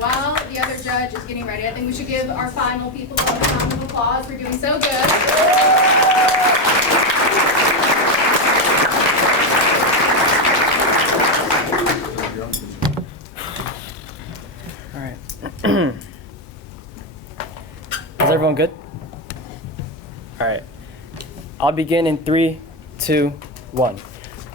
While the other judge is getting ready, I think we should give our final people a round of applause for doing so good. All right. Is everyone good? All right. I'll begin in 3, 2, 1.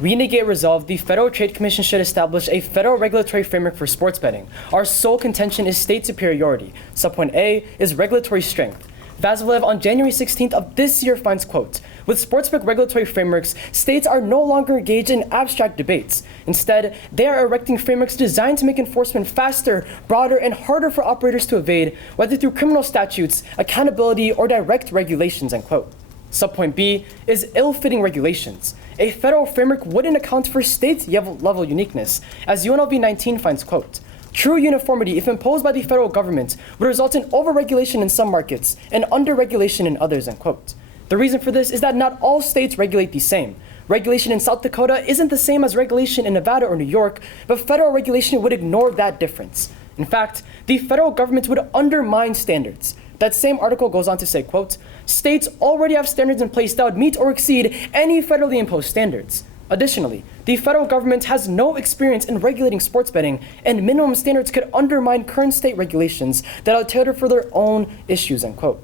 We negate resolve. The Federal Trade Commission should establish a federal regulatory framework for sports betting. Our sole contention is state superiority. Subpoint A is regulatory strength. Vasiliev on January 16th of this year finds, quote, with sportsbook regulatory frameworks, states are no longer engaged in abstract debates. Instead, they are erecting frameworks designed to make enforcement faster, broader, and harder for operators to evade, whether through criminal statutes, accountability, or direct regulations, end quote. Subpoint B is ill-fitting regulations. A federal framework wouldn't account for state-level uniqueness, as UNLV 19 finds, quote, true uniformity, if imposed by the federal government, would result in overregulation in some markets and underregulation in others, end quote. The reason for this is that not all states regulate the same. Regulation in South Dakota isn't the same as regulation in Nevada or New York, but federal regulation would ignore that difference. In fact, the federal government would undermine standards. That same article goes on to say, quote, states already have standards in place that would meet or exceed any federally imposed standards. Additionally, the federal government has no experience in regulating sports betting, and minimum standards could undermine current state regulations that are tailored for their own issues, end quote.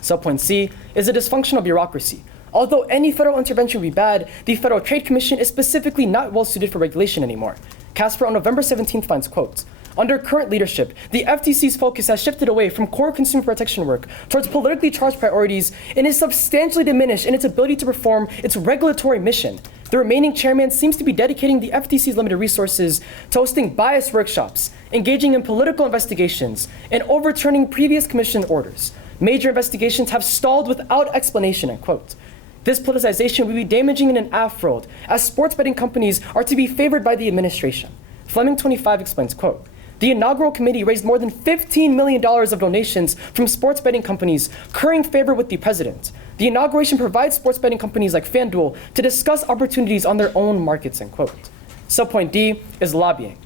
Subpoint C is a dysfunctional bureaucracy. Although any federal intervention would be bad, the Federal Trade Commission is specifically not well suited for regulation anymore. Casper on November 17th finds, quote, under current leadership, the FTC's focus has shifted away from core consumer protection work towards politically charged priorities and is substantially diminished in its ability to perform its regulatory mission. The remaining chairman seems to be dedicating the FTC's limited resources to hosting bias workshops, engaging in political investigations, and overturning previous commission orders. Major investigations have stalled without explanation, end quote. This politicization would be damaging in an AF world, as sports betting companies are to be favored by the administration. Fleming 25 explains, quote, the inaugural committee raised more than $15 million of donations from sports betting companies, currying favor with the president. The inauguration provides sports betting companies like FanDuel to discuss opportunities on their own markets, end quote. Subpoint D is lobbying.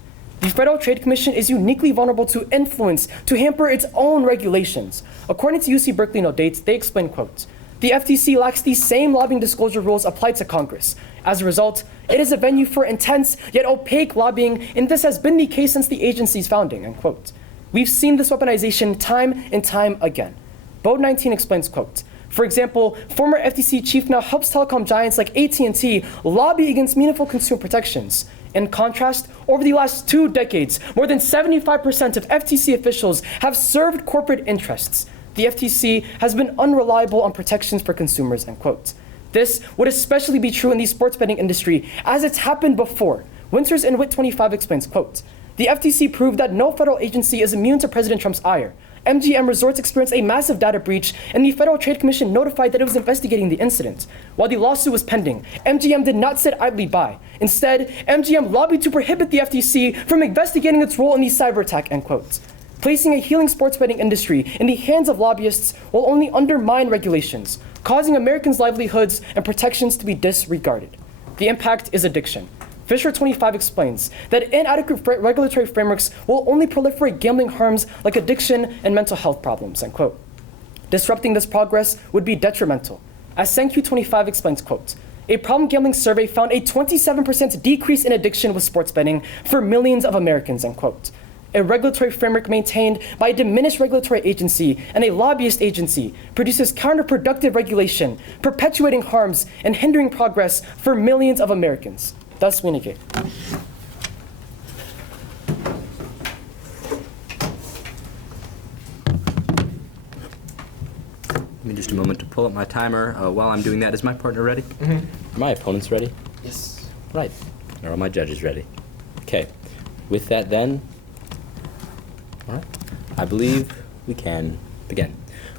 The Federal Trade Commission is uniquely vulnerable to influence to hamper its own regulations. According to UC Berkeley No Dates, they explain, quote, the FTC lacks the same lobbying disclosure rules applied to Congress. As a result, it is a venue for intense yet opaque lobbying, and this has been the case since the agency's founding, end quote. We've seen this weaponization time and time again. Bode 19 explains, quote, for example, former FTC chief now helps telecom giants like AT&T lobby against meaningful consumer protections. In contrast, over the last 2 decades, more than 75% of FTC officials have served corporate interests. The FTC has been unreliable on protections for consumers, end quote. This would especially be true in the sports betting industry, as it's happened before. Winters and Wit 25 explains, quote, the FTC proved that no federal agency is immune to President Trump's ire. MGM Resorts experienced a massive data breach, and the Federal Trade Commission notified that it was investigating the incident. While the lawsuit was pending, MGM did not sit idly by. Instead, MGM lobbied to prohibit the FTC from investigating its role in the cyber attack, end quote. Placing a healing sports betting industry in the hands of lobbyists will only undermine regulations, causing Americans' livelihoods and protections to be disregarded. The impact is addiction. Fisher 25 explains that inadequate regulatory frameworks will only proliferate gambling harms like addiction and mental health problems, end quote. Disrupting this progress would be detrimental. As Sankyu 25 explains, quote, a problem gambling survey found a 27% decrease in addiction with sports betting for millions of Americans, end quote. A regulatory framework maintained by a diminished regulatory agency and a lobbyist agency produces counterproductive regulation, perpetuating harms and hindering progress for millions of Americans. Thus, we negate. Give me just a moment to pull up my timer. While I'm doing that, is my partner ready? Mm-hmm. Are my opponents ready? Yes. Right. Are all my judges ready? Okay. With that then, all right, I believe we can begin.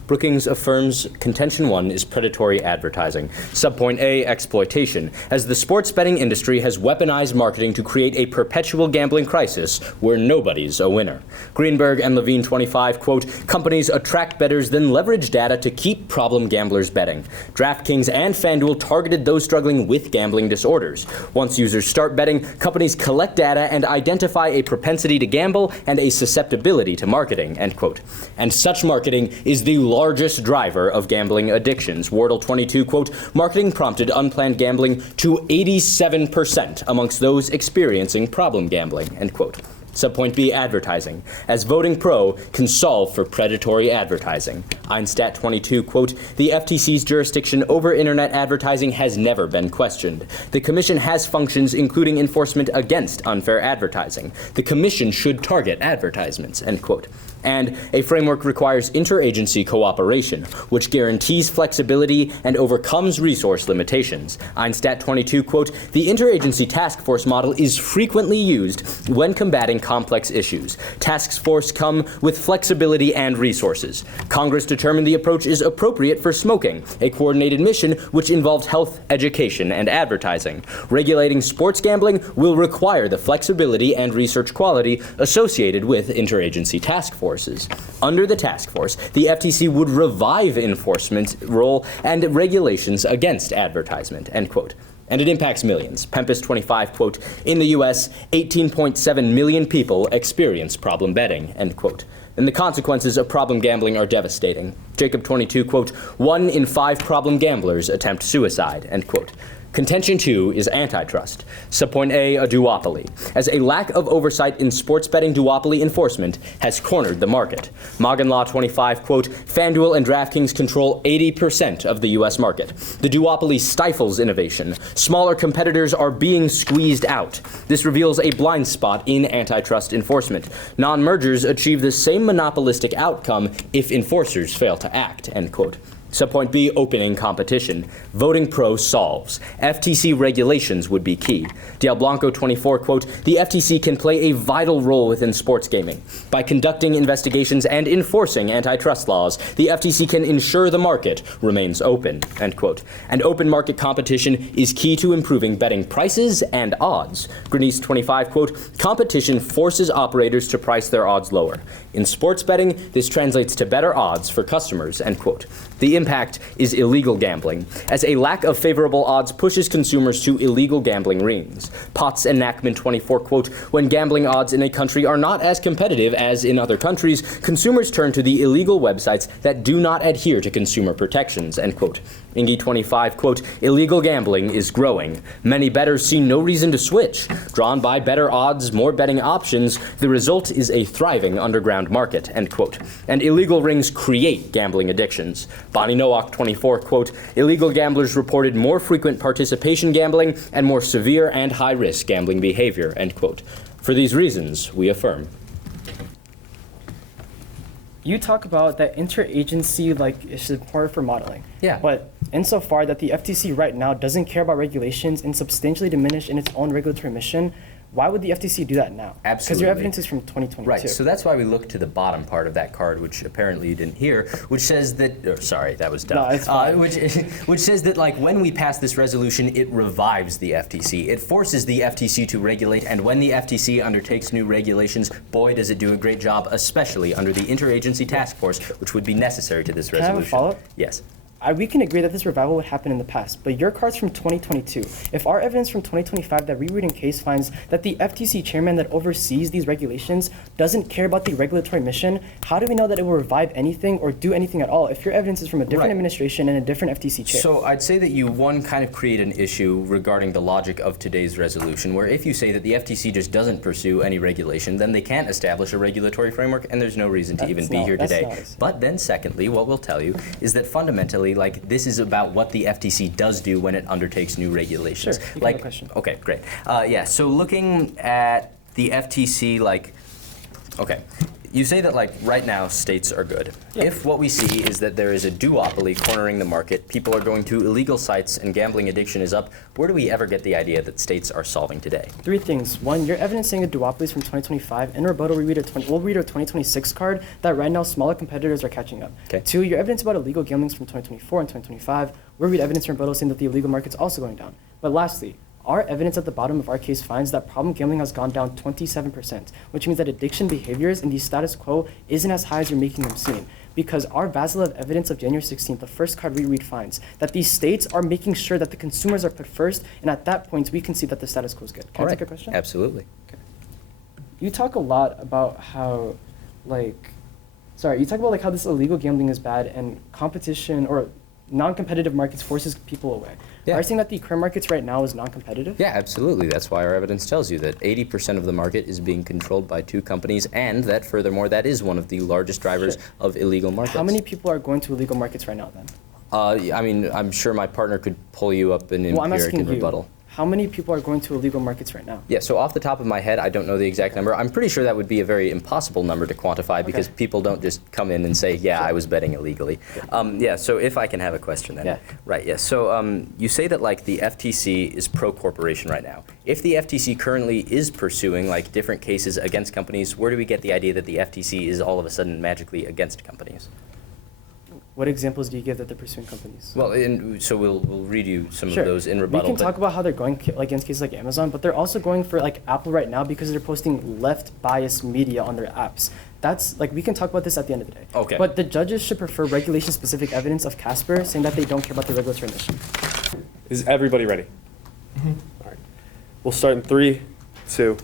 Brookings affirms contention 1 is predatory advertising. Subpoint A, exploitation, as the sports betting industry has weaponized marketing to create a perpetual gambling crisis where nobody's a winner. Greenberg and Levine 25, quote, companies attract bettors then leverage data to keep problem gamblers betting. DraftKings and FanDuel targeted those struggling with gambling disorders. Once users start betting, companies collect data and identify a propensity to gamble and a susceptibility to marketing, end quote. And such marketing is the largest driver of gambling addictions. Wardle 22, quote, marketing prompted unplanned gambling to 87% amongst those experiencing problem gambling, end quote. Subpoint B, advertising, as voting pro can solve for predatory advertising. Einstat 22, quote, the FTC's jurisdiction over internet advertising has never been questioned. The commission has functions including enforcement against unfair advertising. The commission should target advertisements, end quote. And a framework requires interagency cooperation, which guarantees flexibility and overcomes resource limitations. Einstat 22, quote, the interagency task force model is frequently used when combating complex issues. Task force come with flexibility and resources. Congress determined the approach is appropriate for smoking, a coordinated mission which involves health, education, and advertising. Regulating sports gambling will require the flexibility and research quality associated with interagency task forces. Under the task force, the FTC would revive enforcement role and regulations against advertisement, end quote. And it impacts millions. Pempis 25, quote, in the U.S., 18.7 million people experience problem betting, end quote. And the consequences of problem gambling are devastating. Jacob 22, quote, 1 in 5 problem gamblers attempt suicide, end quote. Contention 2 is antitrust. Subpoint A, a duopoly, as a lack of oversight in sports betting duopoly enforcement has cornered the market. Magen Law 25, quote, FanDuel and DraftKings control 80% of the U.S. market. The duopoly stifles innovation. Smaller competitors are being squeezed out. This reveals a blind spot in antitrust enforcement. Non-mergers achieve the same monopolistic outcome if enforcers fail to act, end quote. Subpoint B, opening competition. Voting pro solves. FTC regulations would be key. Del Blanco 24, quote, the FTC can play a vital role within sports gaming. By conducting investigations and enforcing antitrust laws, the FTC can ensure the market remains open, end quote. And open market competition is key to improving betting prices and odds. Grenice 25, quote, competition forces operators to price their odds lower. In sports betting, this translates to better odds for customers, end quote. The impact is illegal gambling, as a lack of favorable odds pushes consumers to illegal gambling rings. Potts and Nachman 24, quote, when gambling odds in a country are not as competitive as in other countries, consumers turn to the illegal websites that do not adhere to consumer protections, end quote. Ingy 25, quote, illegal gambling is growing. Many bettors see no reason to switch. Drawn by better odds, more betting options, the result is a thriving underground market, end quote. And illegal rings create gambling addictions. Bonnie Nowak 24, quote, illegal gamblers reported more frequent participation gambling and more severe and high-risk gambling behavior, end quote. For these reasons, we affirm. You talk about that interagency is important for modeling. Yeah. But insofar that the FTC right now doesn't care about regulations and substantially diminish in its own regulatory mission, why would the FTC do that now? Absolutely. Because your evidence is from 2022. Right, so that's why we look to the bottom part of that card, which apparently you didn't hear, which says that, sorry, that was dumb. No, it's fine. Which says that, when we pass this resolution, it revives the FTC. It forces the FTC to regulate, and when the FTC undertakes new regulations, boy, does it do a great job, especially under the interagency task force, which would be necessary to this resolution. Can I have a follow-up? Yes. We can agree that this revival would happen in the past, but your card's from 2022. If our evidence from 2025 that rereading case finds that the FTC chairman that oversees these regulations doesn't care about the regulatory mission, how do we know that it will revive anything or do anything at all if your evidence is from a different administration and a different FTC chair? So I'd say that you, one, kind of create an issue regarding the logic of today's resolution, where if you say that the FTC just doesn't pursue any regulation, then they can't establish a regulatory framework, and there's no reason to even be here today. But then secondly, what we'll tell you is that fundamentally, this is about what the FTC does do when it undertakes new regulations. Sure, you can have a question. Okay, great. So looking at the FTC, okay. You say that, like, right now, states are good. Yeah. If what we see is that there is a duopoly cornering the market, people are going to illegal sites, and gambling addiction is up, where do we ever get the idea that states are solving today? Three things. One, your evidence saying a duopoly is from 2025. In rebuttal, we'll read a 2026 card that right now smaller competitors are catching up. Okay. Two, your evidence about illegal gambling is from 2024 and 2025. We'll read evidence in rebuttal saying that the illegal market's also going down. But lastly, our evidence at the bottom of our case finds that problem gambling has gone down 27%, which means that addiction behaviors in the status quo isn't as high as you're making them seem. Because our Vasilov evidence of January 16th, the first card we read, finds that these states are making sure that the consumers are put first, and at that point, we can see that the status quo is good. Can I take a question? Absolutely. You talk a lot about how, you talk about like how this illegal gambling is bad and competition or non-competitive markets forces people away. Yeah. Are you saying that the current markets right now is non-competitive? Yeah, absolutely. That's why our evidence tells you that 80% of the market is being controlled by two companies, and that, furthermore, that is one of the largest drivers of illegal markets. How many people are going to illegal markets right now then? I mean, I'm sure my partner could pull you up an Well, I'm empiric asking and rebuttal. you. How many people are going to illegal markets right now? Yeah, so off the top of my head, I don't know the exact number. I'm pretty sure that would be a very impossible number to quantify because people don't just come in and say, yeah, I was betting illegally. Yeah, so if I can have a question then. Yeah. Right, yes. So you say that like the FTC is pro-corporation right now. If the FTC currently is pursuing like different cases against companies, where do we get the idea that the FTC is all of a sudden magically against companies? What examples do you give that they're pursuing companies? Well, so we'll read you some Sure. of those in rebuttal. We can talk about how they're going against cases like Amazon, but they're also going for like Apple right now because they're posting left-biased media on their apps. That's like we can talk about this at the end of the day. Okay. But the judges should prefer regulation-specific evidence of Casper saying that they don't care about the regulatory mission. Is everybody ready? All right. We'll start in 3, 2.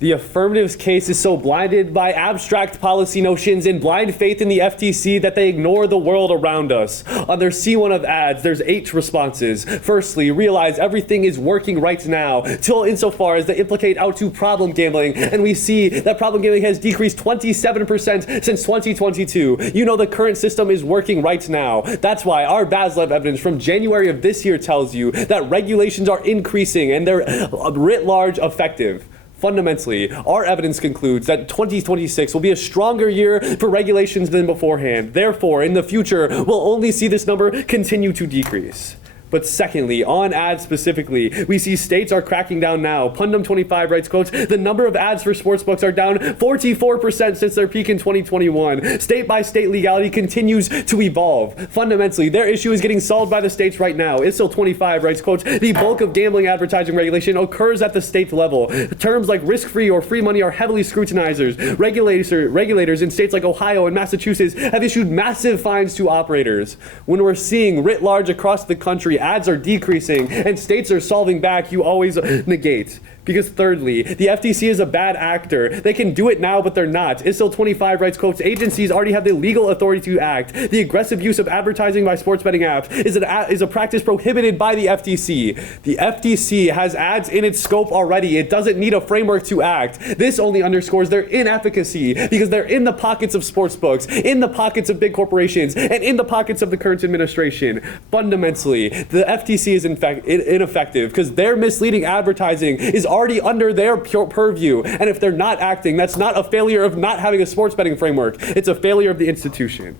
The affirmatives case is so blinded by abstract policy notions and blind faith in the FTC that they ignore the world around us. On their C1 of ads, there's 8 responses. Firstly, realize everything is working right now, till insofar as they implicate out to problem gambling, and we see that problem gambling has decreased 27% since 2022. You know the current system is working right now. That's why our Vasilov evidence from January of this year tells you that regulations are increasing and they're writ large effective. Fundamentally, our evidence concludes that 2026 will be a stronger year for regulations than beforehand. Therefore, in the future, we'll only see this number continue to decrease. But secondly, on ads specifically, we see states are cracking down now. Pundum25 writes, quote, the number of ads for sportsbooks are down 44% since their peak in 2021. State by state legality continues to evolve. Fundamentally, their issue is getting solved by the states right now. ISIL25 writes, quote, the bulk of gambling advertising regulation occurs at the state level. Terms like risk-free or free money are heavily scrutinized. Regulators in states like Ohio and Massachusetts have issued massive fines to operators. When we're seeing writ large across the country, ads are decreasing and states are solving back, you always negate. Because thirdly, the FTC is a bad actor. They can do it now, but they're not. ISIL25 writes, quotes, agencies already have the legal authority to act. The aggressive use of advertising by sports betting apps is a practice prohibited by the FTC. The FTC has ads in its scope already. It doesn't need a framework to act. This only underscores their inefficacy because they're in the pockets of sports books, in the pockets of big corporations, and in the pockets of the current administration. Fundamentally, the FTC is ineffective because their misleading advertising is already under their purview. And if they're not acting, that's not a failure of not having a sports betting framework. It's a failure of the institution.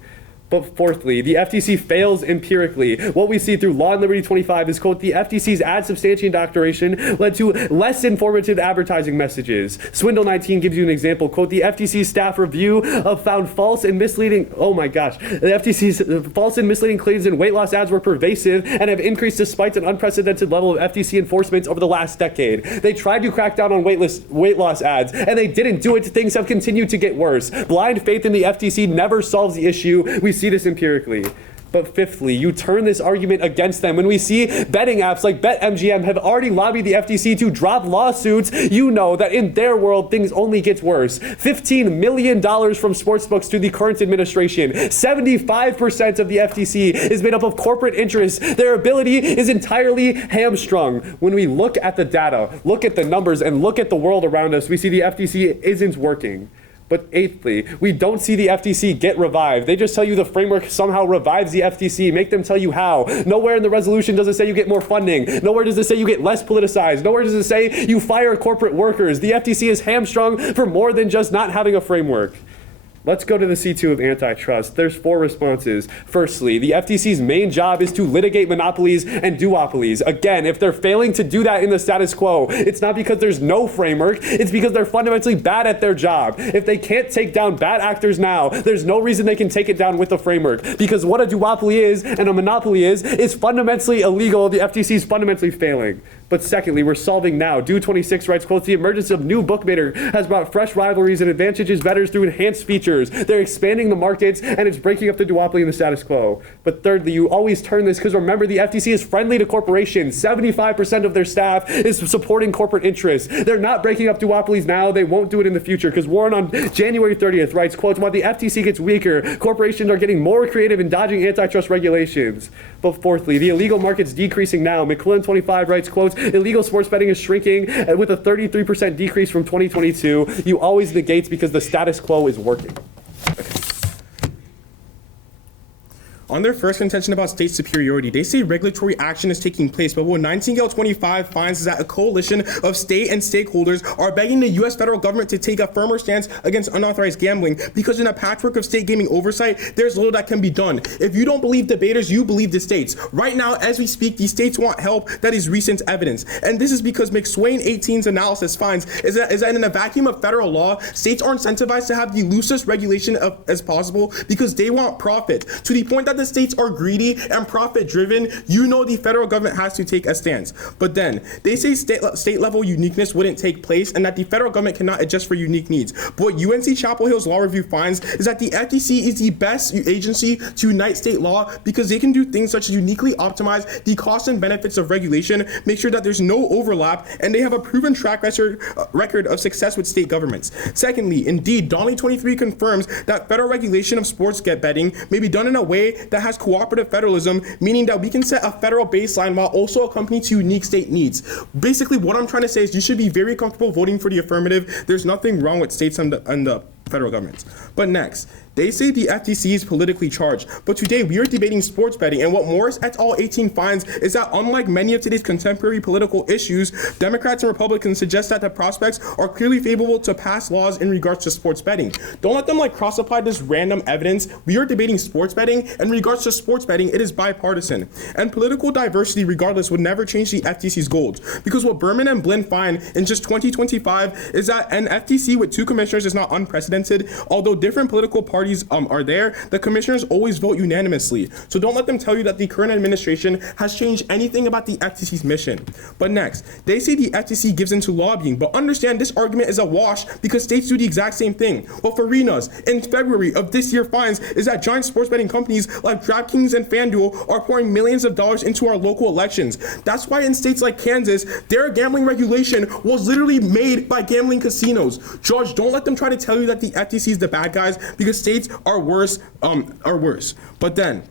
But fourthly, the FTC fails empirically. What we see through Law and Liberty 25 is, quote, the FTC's ad substantiation doctoration led to less informative advertising messages. Swindle 19 gives you an example, quote, the FTC's staff review found false and misleading, the FTC's false and misleading claims in weight loss ads were pervasive and have increased despite an unprecedented level of FTC enforcement over the last decade. They tried to crack down on weight loss ads, and they didn't do it. Things have continued to get worse. Blind faith in the FTC never solves the issue. We see this empirically. But fifthly, you turn this argument against them. When we see betting apps like BetMGM have already lobbied the FTC to drop lawsuits, you know that in their world, things only get worse. $15 million from sportsbooks to the current administration. 75% of the FTC is made up of corporate interests. Their ability is entirely hamstrung. When we look at the data, look at the numbers, and look at the world around us, we see the FTC isn't working. But eighthly, we don't see the FTC get revived. They just tell you the framework somehow revives the FTC. Make them tell you how. Nowhere in the resolution does it say you get more funding. Nowhere does it say you get less politicized. Nowhere does it say you fire corporate workers. The FTC is hamstrung for more than just not having a framework. Let's go to the C2 of antitrust. There's 4 responses. Firstly, the FTC's main job is to litigate monopolies and duopolies. Again, if they're failing to do that in the status quo, it's not because there's no framework, it's because they're fundamentally bad at their job. If they can't take down bad actors now, there's no reason they can take it down with a framework. Because what a duopoly is and a monopoly is fundamentally illegal. The FTC is fundamentally failing. But secondly, we're solving now. Do 26 writes, quote, the emergence of new bookmaker has brought fresh rivalries and advantages bettors through enhanced features. They're expanding the markets and it's breaking up the duopoly and the status quo. But thirdly, you always turn this because remember the FTC is friendly to corporations. 75% of their staff is supporting corporate interests. They're not breaking up duopolies now. They won't do it in the future because Warren on January 30th writes, quote, while the FTC gets weaker, corporations are getting more creative in dodging antitrust regulations. But fourthly, the illegal market's decreasing now. McClellan 25 writes, quote, illegal sports betting is shrinking with a 33% decrease from 2022. You always negate because the status quo is working. On their first contention about state superiority, they say regulatory action is taking place, but what 19L25 finds is that a coalition of state and stakeholders are begging the U.S. federal government to take a firmer stance against unauthorized gambling because in a patchwork of state gaming oversight, there's little that can be done. If you don't believe debaters, you believe the states. Right now, as we speak, these states want help that is recent evidence. And this is because McSwain 18's analysis finds is that in a vacuum of federal law, states are incentivized to have the loosest regulation as possible because they want profit. To the point that the states are greedy and profit driven, you know the federal government has to take a stance. But then they say state level uniqueness wouldn't take place and that the federal government cannot adjust for unique needs. But what UNC Chapel Hill's law review finds is that the FTC is the best agency to unite state law because they can do things such as uniquely optimize the costs and benefits of regulation, make sure that there's no overlap, and they have a proven track record of success with state governments. Secondly, indeed, Donnelly 23 confirms that federal regulation of sports betting may be done in a way that has cooperative federalism, meaning that we can set a federal baseline while also accompanied to unique state needs. Basically, what I'm trying to say is you should be very comfortable voting for the affirmative. There's nothing wrong with states and the federal government. But next, they say the FTC is politically charged, but today we are debating sports betting, and what Morris et al. 18 finds is that unlike many of today's contemporary political issues, Democrats and Republicans suggest that the prospects are clearly favorable to pass laws in regards to sports betting. Don't let them cross-apply this random evidence. We are debating sports betting, and in regards to sports betting, it is bipartisan. And political diversity, regardless, would never change the FTC's goals, because what Berman and Blinn find in just 2025 is that an FTC with 2 commissioners is not unprecedented. Although different political parties are there, the commissioners always vote unanimously. So don't let them tell you that the current administration has changed anything about the FTC's mission. But next, they say the FTC gives into lobbying, but understand this argument is a wash because states do the exact same thing. What Farinas in February of this year finds is that giant sports betting companies like DraftKings and FanDuel are pouring millions of dollars into our local elections. That's why in states like Kansas, their gambling regulation was literally made by gambling casinos. Judge, don't let them try to tell you that the FTC is the bad guys because states are worse. But then,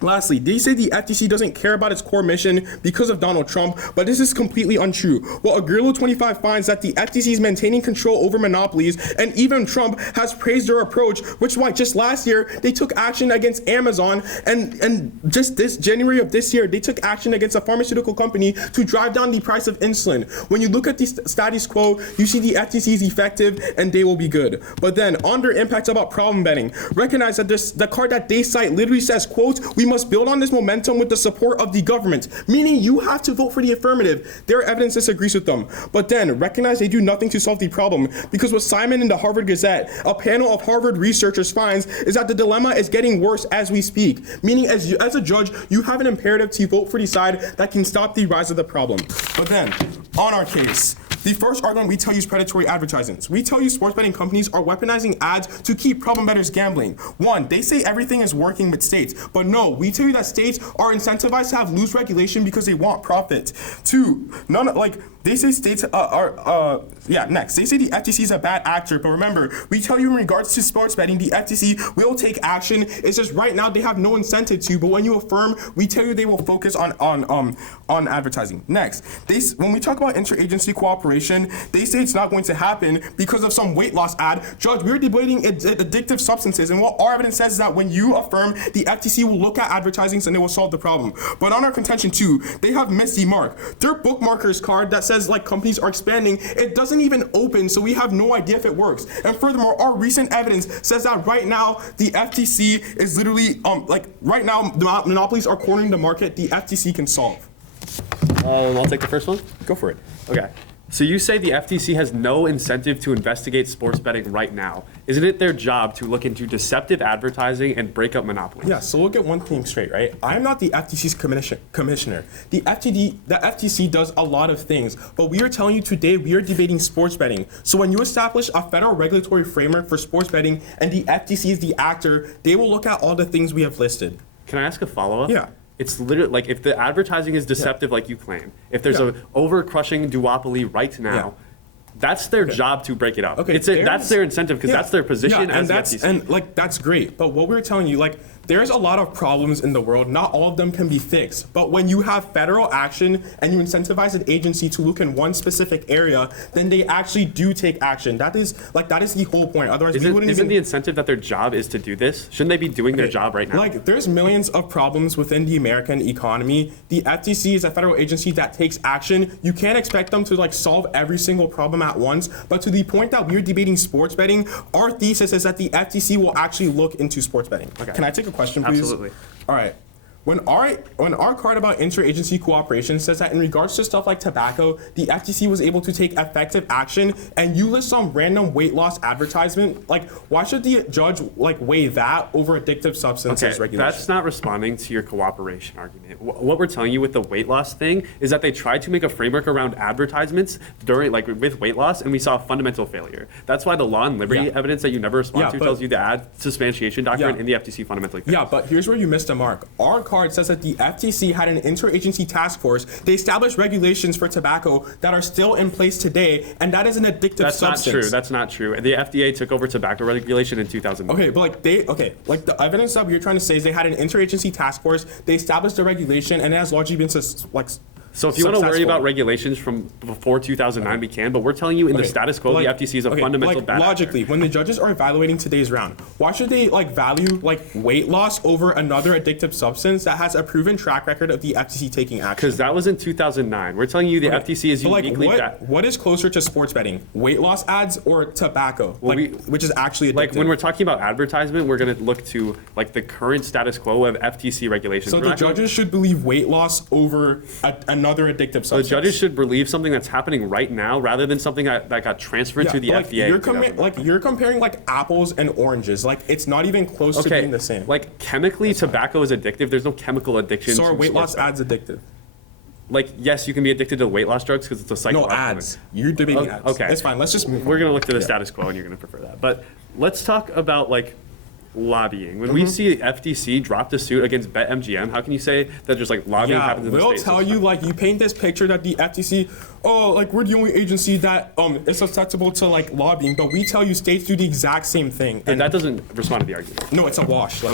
lastly, they say the FTC doesn't care about its core mission because of Donald Trump, but this is completely untrue. Well, Agrillo 25 finds that the FTC is maintaining control over monopolies, and even Trump has praised their approach, which is why just last year they took action against Amazon, and just this January of this year they took action against a pharmaceutical company to drive down the price of insulin. When you look at the status quo, you see the FTC is effective and they will be good. But then on their impacts about problem betting, recognize that the card that they cite literally says, quote, we must build on this momentum with the support of the government, meaning you have to vote for the affirmative. Their evidence disagrees with them. But then recognize they do nothing to solve the problem, because what Simon in the Harvard Gazette, a panel of Harvard researchers, finds is that the dilemma is getting worse as we speak, meaning as a judge, you have an imperative to vote for the side that can stop the rise of the problem. But then, on our case, the first argument we tell you is predatory advertisements. We tell you sports betting companies are weaponizing ads to keep problem bettors gambling. One, they say everything is working with states, but no, we tell you that states are incentivized to have loose regulation because they want profit. Two, they say states next. They say the FTC is a bad actor, but remember, we tell you in regards to sports betting, the FTC will take action. It's just right now they have no incentive to, but when you affirm, we tell you they will focus on advertising. Next, when we talk about interagency cooperation, Corporation, they say it's not going to happen because of some weight loss ad. Judge, we're debating addictive substances, and what our evidence says is that when you affirm, the FTC will look at advertising and they will solve the problem. But on our contention too, they have missed the mark. Their bookmarkers card that says like companies are expanding, it doesn't even open, so we have no idea if it works. And furthermore, our recent evidence says that right now the FTC is literally right now the monopolies are cornering the market. The FTC can solve. I'll take the first one. Go for it. Okay. So you say the FTC has no incentive to investigate sports betting right now. Isn't it their job to look into deceptive advertising and break up monopolies? Yeah, so look at one thing straight, right? I'm not the FTC's commissioner. The FTC does a lot of things, but we are telling you today we are debating sports betting. So when you establish a federal regulatory framework for sports betting and the FTC is the actor, they will look at all the things we have listed. Can I ask a follow-up? Yeah. It's literally like if the advertising is deceptive like you claim, if there's a over-crushing duopoly right now, that's their job to break it up. Okay, that's their incentive because that's their position as the FTC. And like that's great, but what we're telling you, like there's a lot of problems in the world. Not all of them can be fixed. But when you have federal action and you incentivize an agency to look in one specific area, then they actually do take action. That is the whole point. Otherwise, we wouldn't Isn't the incentive that their job is to do this? Shouldn't they be doing their job right now? Like, there's millions of problems within the American economy. The FTC is a federal agency that takes action. You can't expect them to like solve every single problem at once. But to the point that we're debating sports betting, our thesis is that the FTC will actually look into sports betting. Okay. Can I take a question, please? Absolutely. All right. When our card about interagency cooperation says that in regards to stuff like tobacco, the FTC was able to take effective action, and you list some random weight loss advertisement, like why should the judge like weigh that over addictive substances regulation? That's not responding to your cooperation argument. What we're telling you with the weight loss thing is that they tried to make a framework around advertisements during with weight loss, and we saw a fundamental failure. That's why the law and liberty evidence that you never respond to tells you the ad substantiation doctrine in the FTC fundamentally fails. Yeah, but here's where you missed a mark. Our card says that the FTC had an interagency task force. They established regulations for tobacco that are still in place today, and that is an addictive substance. That's not true. The FDA took over tobacco regulation in 2009. Okay, but the evidence that we're trying to say is they had an interagency task force. They established a regulation, and it has largely been So if you want to worry about regulations from before 2009, we can, but we're telling you in the status quo, the FTC is a fundamental bad logically, actor. when the judges are evaluating today's round, why should they value weight loss over another addictive substance that has a proven track record of the FTC taking action? Because that was in 2009. We're telling you the FTC is uniquely bad. What is closer to sports betting? Weight loss ads or tobacco? Which is actually addictive? Like when we're talking about advertisement, we're going to look to the current status quo of FTC regulations. So the judges should believe weight loss over another addictive substance. The judges should believe something that's happening right now rather than something that got transferred to the FDA. You're comparing apples and oranges. It's not even close to being the same. Chemically, tobacco is addictive. There's no chemical addiction. So are weight loss ads addictive? Yes, you can be addicted to weight loss drugs because it's a cycle. No, ads. You're debating ads. Okay. That's fine. Let's just move on. We're going to look to the status quo and you're going to prefer that. But let's talk about lobbying. When we see FTC drop a suit against BetMGM, how can you say that just lobbying happens in the States? We'll tell you, you paint this picture that the FTC, we're the only agency that is susceptible to lobbying, but we tell you states do the exact same thing. And that doesn't respond to the argument. No, it's a wash.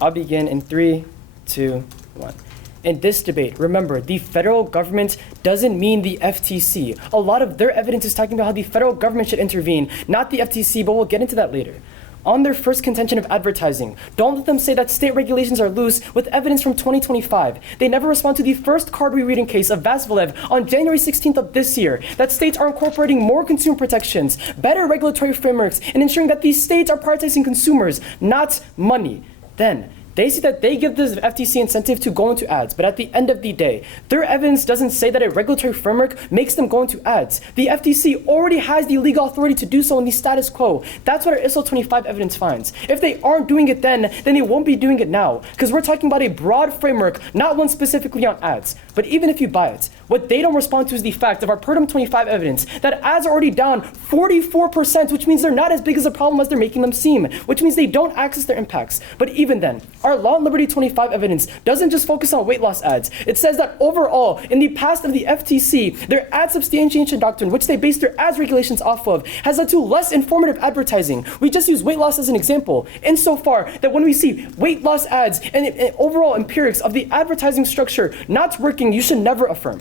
I'll begin in 3, 2, 1. In this debate, remember, the federal government doesn't mean the FTC. A lot of their evidence is talking about how the federal government should intervene, not the FTC, but we'll get into that later. On their first contention of advertising, don't let them say that state regulations are loose with evidence from 2025. They never respond to the first card rereading case of Vasvilev on January 16th of this year, that states are incorporating more consumer protections, better regulatory frameworks, and ensuring that these states are prioritizing consumers, not money. Then, they say that they give the FTC incentive to go into ads, but at the end of the day, their evidence doesn't say that a regulatory framework makes them go into ads. The FTC already has the legal authority to do so in the status quo. That's what our ISO 25 evidence finds. If they aren't doing it then they won't be doing it now, because we're talking about a broad framework, not one specifically on ads. But even if you buy it, what they don't respond to is the fact of our PERDM 25 evidence that ads are already down 44%, which means they're not as big as a problem as they're making them seem, which means they don't access their impacts. But even then, our Law and Liberty 25 evidence doesn't just focus on weight loss ads. It says that overall, in the past of the FTC, their ad substantiation doctrine, which they base their ads regulations off of, has led to less informative advertising. We just use weight loss as an example, insofar that when we see weight loss ads and overall empirics of the advertising structure not working, you should never affirm.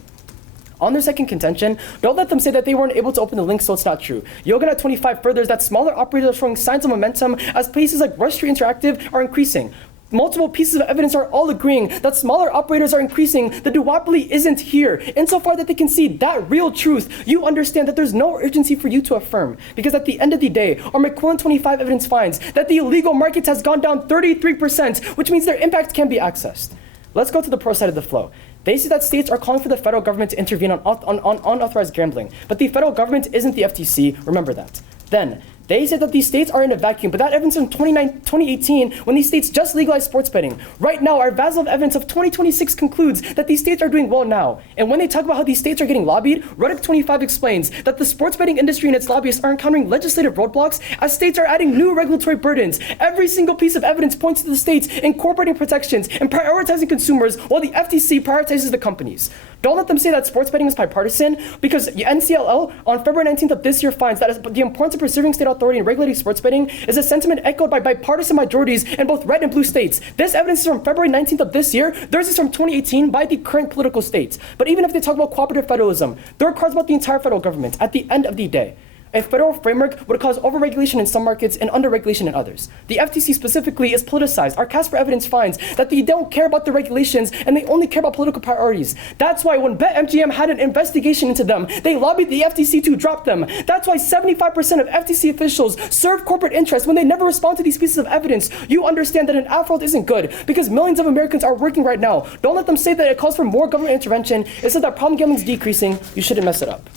On their second contention, don't let them say that they weren't able to open the link, so it's not true. Yogan at 25 furthers that smaller operators are showing signs of momentum as places like Rush Street Interactive are increasing. Multiple pieces of evidence are all agreeing that smaller operators are increasing. The duopoly isn't here. Insofar that they can see that real truth, you understand that there's no urgency for you to affirm. Because at the end of the day, our McQuillan 25 evidence finds that the illegal market has gone down 33%, which means their impact can be accessed. Let's go to the pro side of the flow. They say that states are calling for the federal government to intervene on unauthorized gambling, but the federal government isn't the FTC, remember that. Then, they said that these states are in a vacuum, but that evidence from 2018, when these states just legalized sports betting. Right now, our Vasilov evidence of 2026 concludes that these states are doing well now. And when they talk about how these states are getting lobbied, Ruddock 25 explains that the sports betting industry and its lobbyists are encountering legislative roadblocks as states are adding new regulatory burdens. Every single piece of evidence points to the states incorporating protections and prioritizing consumers while the FTC prioritizes the companies. Don't let them say that sports betting is bipartisan, because NCLL on February 19th of this year finds that the importance of preserving state authority in regulating sports betting is a sentiment echoed by bipartisan majorities in both red and blue states. This evidence is from February 19th of this year. Theirs is from 2018 by the current political states. But even if they talk about cooperative federalism, there are cards about the entire federal government at the end of the day. A federal framework would cause overregulation in some markets and underregulation in others. The FTC specifically is politicized. Our Casper evidence finds that they don't care about the regulations and they only care about political priorities. That's why when BetMGM had an investigation into them, they lobbied the FTC to drop them. That's why 75% of FTC officials serve corporate interests when they never respond to these pieces of evidence. You understand that an app world isn't good because millions of Americans are working right now. Don't let them say that it calls for more government intervention. It says that problem gambling is decreasing. You shouldn't mess it up.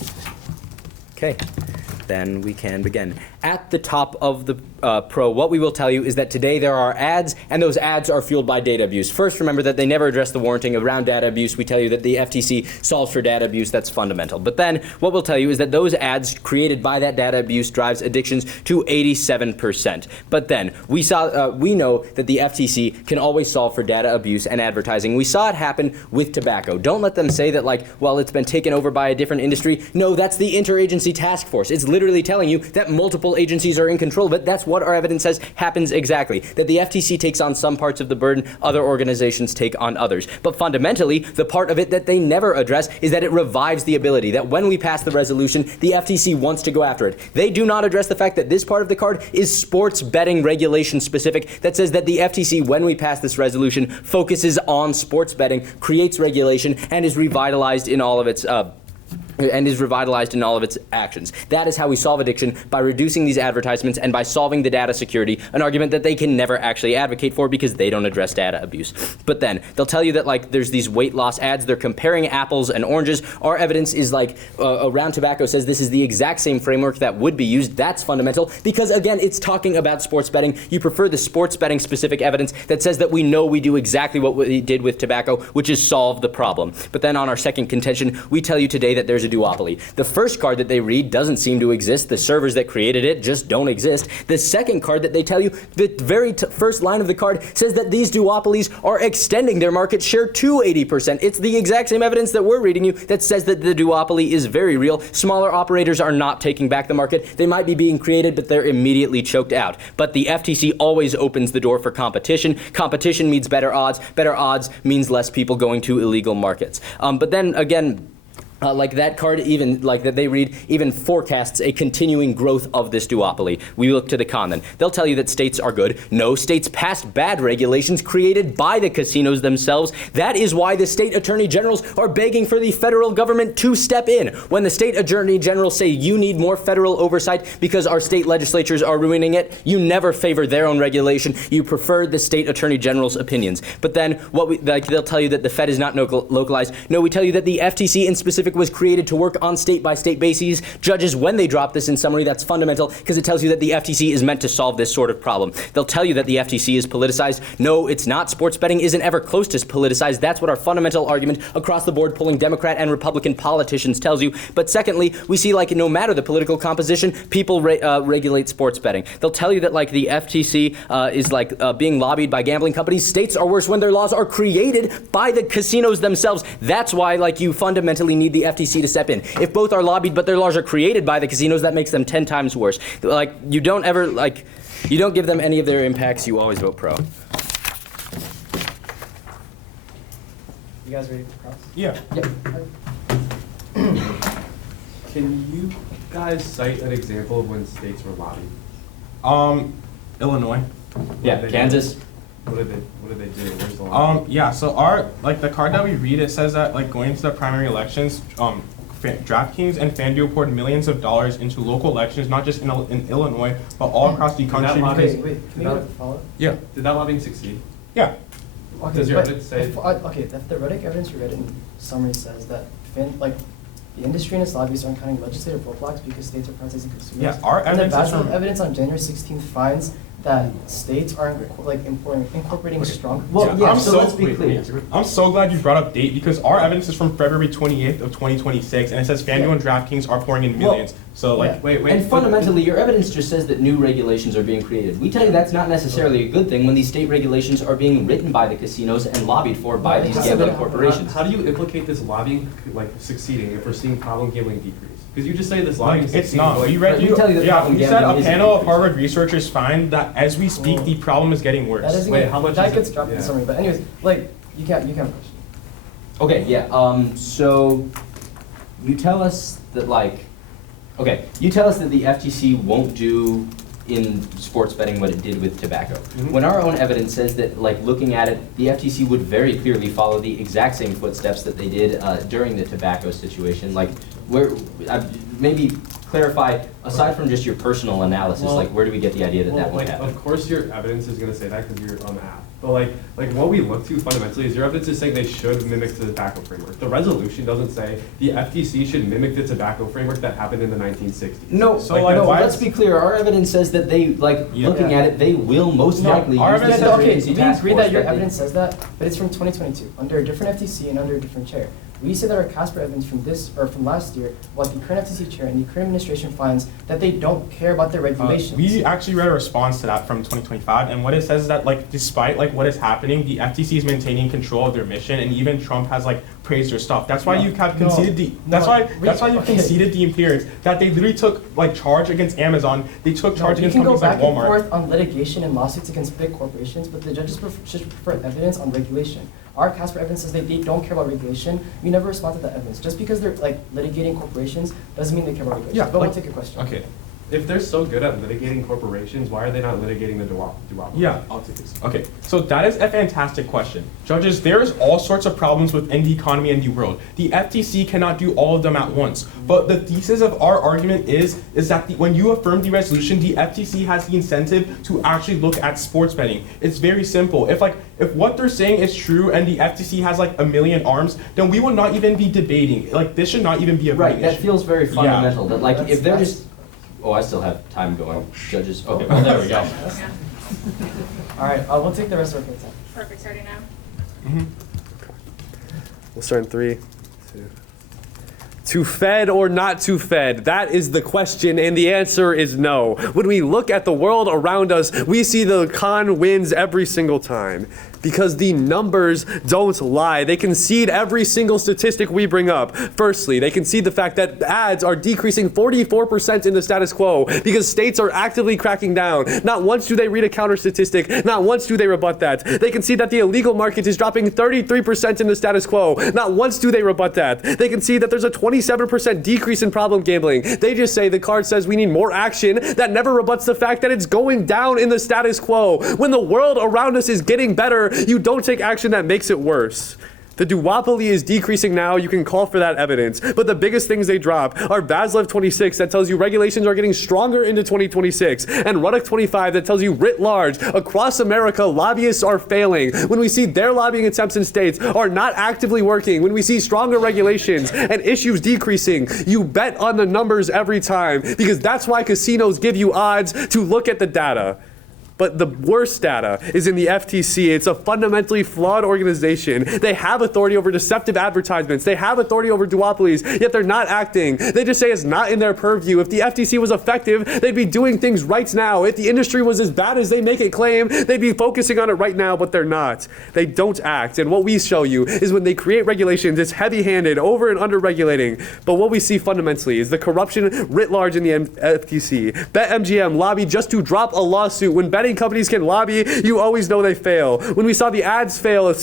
Okay. Then we can begin. At the top of the pro, what we will tell you is that today there are ads, and those ads are fueled by data abuse. First, remember that they never address the warranting around data abuse. We tell you that the FTC solves for data abuse. That's fundamental. But then what we'll tell you is that those ads created by that data abuse drives addictions to 87%. But then we know that the FTC can always solve for data abuse and advertising. We saw it happen with tobacco. Don't let them say that, like, well, it's been taken over by a different industry. No, that's the interagency task force. It's literally telling you that multiple agencies are in control of it. That's what our evidence says happens exactly. That the FTC takes on some parts of the burden, other organizations take on others. But fundamentally, the part of it that they never address is that it revives the ability that when we pass the resolution, the FTC wants to go after it. They do not address the fact that this part of the card is sports betting regulation specific, that says that the FTC, when we pass this resolution, focuses on sports betting, creates regulation, and is revitalized in all of its actions. That is how we solve addiction, by reducing these advertisements and by solving the data security, an argument that they can never actually advocate for because they don't address data abuse. But then they'll tell you that, like, there's these weight loss ads, they're comparing apples and oranges. Our evidence is like around tobacco says this is the exact same framework that would be used. That's fundamental because, again, it's talking about sports betting. You prefer the sports betting specific evidence that says that we know we do exactly what we did with tobacco, which is solve the problem. But then on our second contention, we tell you today that there's a duopoly. The first card that they read doesn't seem to exist. The servers that created it just don't exist. The second card that they tell you, the very first line of the card says that these duopolies are extending their market share to 80%. It's the exact same evidence that we're reading you that says that the duopoly is very real. Smaller operators are not taking back the market. They might be being created, but they're immediately choked out. But the FTC always opens the door for competition. Competition means better odds. Better odds means less people going to illegal markets. But then again, like that card, even like that they read, even forecasts a continuing growth of this duopoly. We look to the con then. They'll tell you that states are good. No, states passed bad regulations created by the casinos themselves. That is why the state attorney generals are begging for the federal government to step in. When the state attorney generals say you need more federal oversight because our state legislatures are ruining it, you never favor their own regulation. You prefer the state attorney general's opinions. But then they'll tell you that the Fed is not localized. No, we tell you that the FTC in specific was created to work on state-by-state bases. Judges, when they drop this in summary, that's fundamental because it tells you that the FTC is meant to solve this sort of problem. They'll tell you that the FTC is politicized. No, it's not. Sports betting isn't ever close to politicized. That's what our fundamental argument across the board, polling Democrat and Republican politicians, tells you. But secondly, we see, like, no matter the political composition, people regulate sports betting. They'll tell you that, like, the FTC is like being lobbied by gambling companies. States are worse when their laws are created by the casinos themselves. That's why, like, you fundamentally need the FTC to step in. If both are lobbied but their laws are created by the casinos, that makes them 10 times worse. Like, you don't give them any of their impacts. You always vote pro. You guys ready for cross? Yeah. Yep. Can you guys cite an example of when states were lobbying? Illinois. Yeah, Kansas. What did they do? Where's the lobby? Yeah, so the card that we read, it says that like going into the primary elections, DraftKings and FanDuel poured millions of dollars into local elections, not just in Illinois, but all across the country. lobby- Wait, can you get a follow-up? Yeah, Did that lobbying succeed? yeah. Okay, Does your but evidence say- if the theoretic evidence you read in summary says that the industry and its lobbies are encountering legislative roadblocks because states are prioritizing consumers. Yeah, our and the evidence is bachelor from- evidence on January 16th finds that states are incorporating strong. I'm so glad you brought up date because our evidence is from February 28th of 2026, and it says FanDuel and DraftKings are pouring in millions. So like, Wait. And fundamentally, your evidence just says that new regulations are being created. We tell you that's not necessarily a good thing when these state regulations are being written by the casinos and lobbied for by these gambling corporations. How do you implicate this lobbying succeeding if we're seeing problem gambling decrease? Because you just say this lobbying is it's succeeding, not. but We read we tell you that problem we said gambling a isn't panel of decreasing. Harvard researchers find that as we speak, the problem is getting worse. That isn't Wait, how much that is gets it? dropped in Yeah. summary. But anyways, you can't question. Okay, yeah, so you tell us that you tell us that the FTC won't do in sports betting what it did with tobacco. Mm-hmm. When our own evidence says that, looking at it, the FTC would very clearly follow the exact same footsteps that they did during the tobacco situation. Maybe clarify, aside from just your personal analysis, where do we get the idea that that won't happen? Of course your evidence is going to say that because you're on the app. But what we look to fundamentally is your evidence is saying they should mimic the tobacco framework. The resolution doesn't say the FTC should mimic the tobacco framework that happened in the 1960s. No, So, let's be clear. Our evidence says that they, looking at it, they will most likely our use the evidence- Federal Okay, Agency we Task agree Force that your they- evidence says that, but it's from 2022, under a different FTC and under a different chair. We say that our Casper evidence from last year, what the current FTC chair and the current administration finds that they don't care about their regulations. We actually read a response to that from 2025, and what it says is that despite what is happening, the FTC is maintaining control of their mission, and even Trump has praised their stuff. That's why you have conceded you conceded the appearance that they literally took charge against Amazon. They took charge We against can go companies like back and Walmart. forth on litigation and lawsuits against big corporations, but the judges should prefer evidence on regulation. Our Casper evidence says they don't care about regulation. We never respond to that evidence. Just because they're litigating corporations doesn't mean they care about regulation. Yeah, but we'll take a question. Okay. If they're so good at litigating corporations, why are they not litigating the duopoly? Yeah. I'll take this. Okay, so that is a fantastic question. Judges, there's all sorts of problems within the economy and the world. The FTC cannot do all of them at once. But the thesis of our argument is that when you affirm the resolution, the FTC has the incentive to actually look at sports betting. It's very simple. If what they're saying is true and the FTC has a million arms, then we would not even be debating. This should not even be a Right, big that issue. feels very fundamental. Yeah. That if they're just, I still have time going. Judges, okay, well, there we go. All right, we'll take the rest of our time. Perfect, starting now. We'll start in 3, 2. Too fed or not too fed? That is the question, and the answer is no. When we look at the world around us, we see the con wins every single time. Because the numbers don't lie. They concede every single statistic we bring up. Firstly, they concede the fact that ads are decreasing 44% in the status quo because states are actively cracking down. Not once do they read a counter statistic. Not once do they rebut that. They concede that the illegal market is dropping 33% in the status quo. Not once do they rebut that. They concede that there's a 27% decrease in problem gambling. They just say the card says we need more action. That never rebuts the fact that it's going down in the status quo. When the world around us is getting better, you don't take action that makes it worse. The duopoly is decreasing now. You can call for that evidence. But the biggest things they drop are Vasiliev 26 that tells you regulations are getting stronger into 2026, and Ruddock 25 that tells you writ large, across America, lobbyists are failing. When we see their lobbying attempts in states are not actively working, when we see stronger regulations and issues decreasing, you bet on the numbers every time, because that's why casinos give you odds to look at the data. But the worst data is in the FTC. It's a fundamentally flawed organization. They have authority over deceptive advertisements. They have authority over duopolies, yet they're not acting. They just say it's not in their purview. If the FTC was effective, they'd be doing things right now. If the industry was as bad as they make it claim, they'd be focusing on it right now, but they're not. They don't act. And what we show you is when they create regulations, it's heavy-handed, over and under-regulating. But what we see fundamentally is the corruption writ large in the FTC. BetMGM lobbied just to drop a lawsuit when betting betting companies can lobby, you always know they fail. When we saw the ads fail,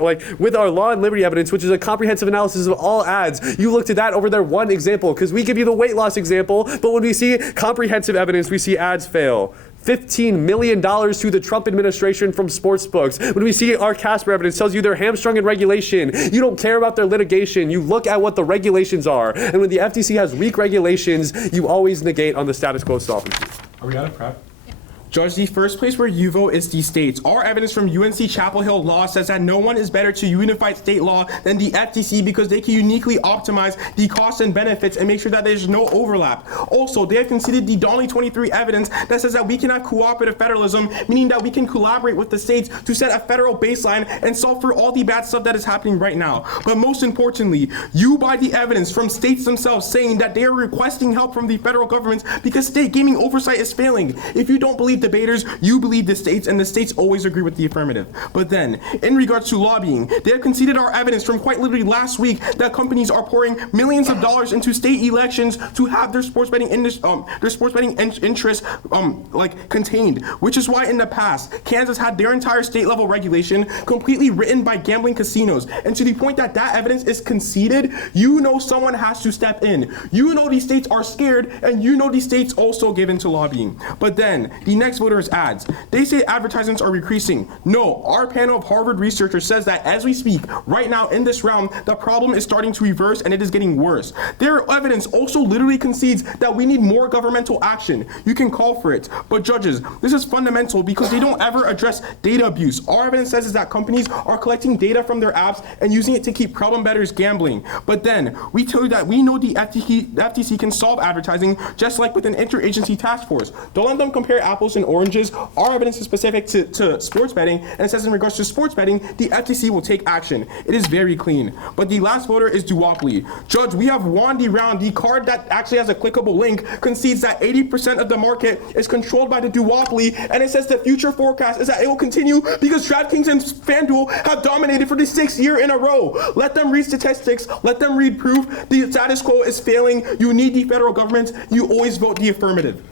like with our law and liberty evidence, which is a comprehensive analysis of all ads, you looked at that over their one example, because we give you the weight loss example, but when we see comprehensive evidence, we see ads fail. $15 million to the Trump administration from sports books. When we see our Casper evidence tells you they're hamstrung in regulation, you don't care about their litigation. You look at what the regulations are. And when the FTC has weak regulations, you always negate on the status quo sovereignty. Are we out of prep? Judge, the first place where you vote is the states. Our evidence from UNC Chapel Hill law says that no one is better to unify state law than the FTC because they can uniquely optimize the costs and benefits and make sure that there's no overlap. Also, they have conceded the Donnelly 23 evidence that says that we can have cooperative federalism, meaning that we can collaborate with the states to set a federal baseline and solve for all the bad stuff that is happening right now. But most importantly, you buy the evidence from states themselves saying that they are requesting help from the federal governments because state gaming oversight is failing. If you don't believe debaters, you believe the states, and the states always agree with the affirmative. But then, in regards to lobbying, they have conceded our evidence from quite literally last week that companies are pouring millions of dollars into state elections to have their sports betting interests like contained, which is why in the past, Kansas had their entire state level regulation completely written by gambling casinos. And to the point that that evidence is conceded, you know someone has to step in. You know these states are scared, and you know these states also give in to lobbying. But then, the next voter is ads. They say advertisements are increasing. No, our panel of Harvard researchers says that as we speak, right now in this realm, the problem is starting to reverse and it is getting worse. Their evidence also literally concedes that we need more governmental action. You can call for it. But judges, this is fundamental because they don't ever address data abuse. Our evidence says is that companies are collecting data from their apps and using it to keep problem bettors gambling. But then, we tell you that we know the FTC can solve advertising just like with an interagency task force. Don't let them compare apples and oranges. Our evidence is specific to sports betting, and it says in regards to sports betting, the FTC will take action. It is very clean. But the last voter is duopoly. Judge, we have won the round. The card that actually has a clickable link concedes that 80% of the market is controlled by the duopoly, and it says the future forecast is that it will continue because DraftKings and FanDuel have dominated for the 6th year in a row. Let them read statistics. Let them read proof. The status quo is failing. You need the federal government. You always vote the affirmative.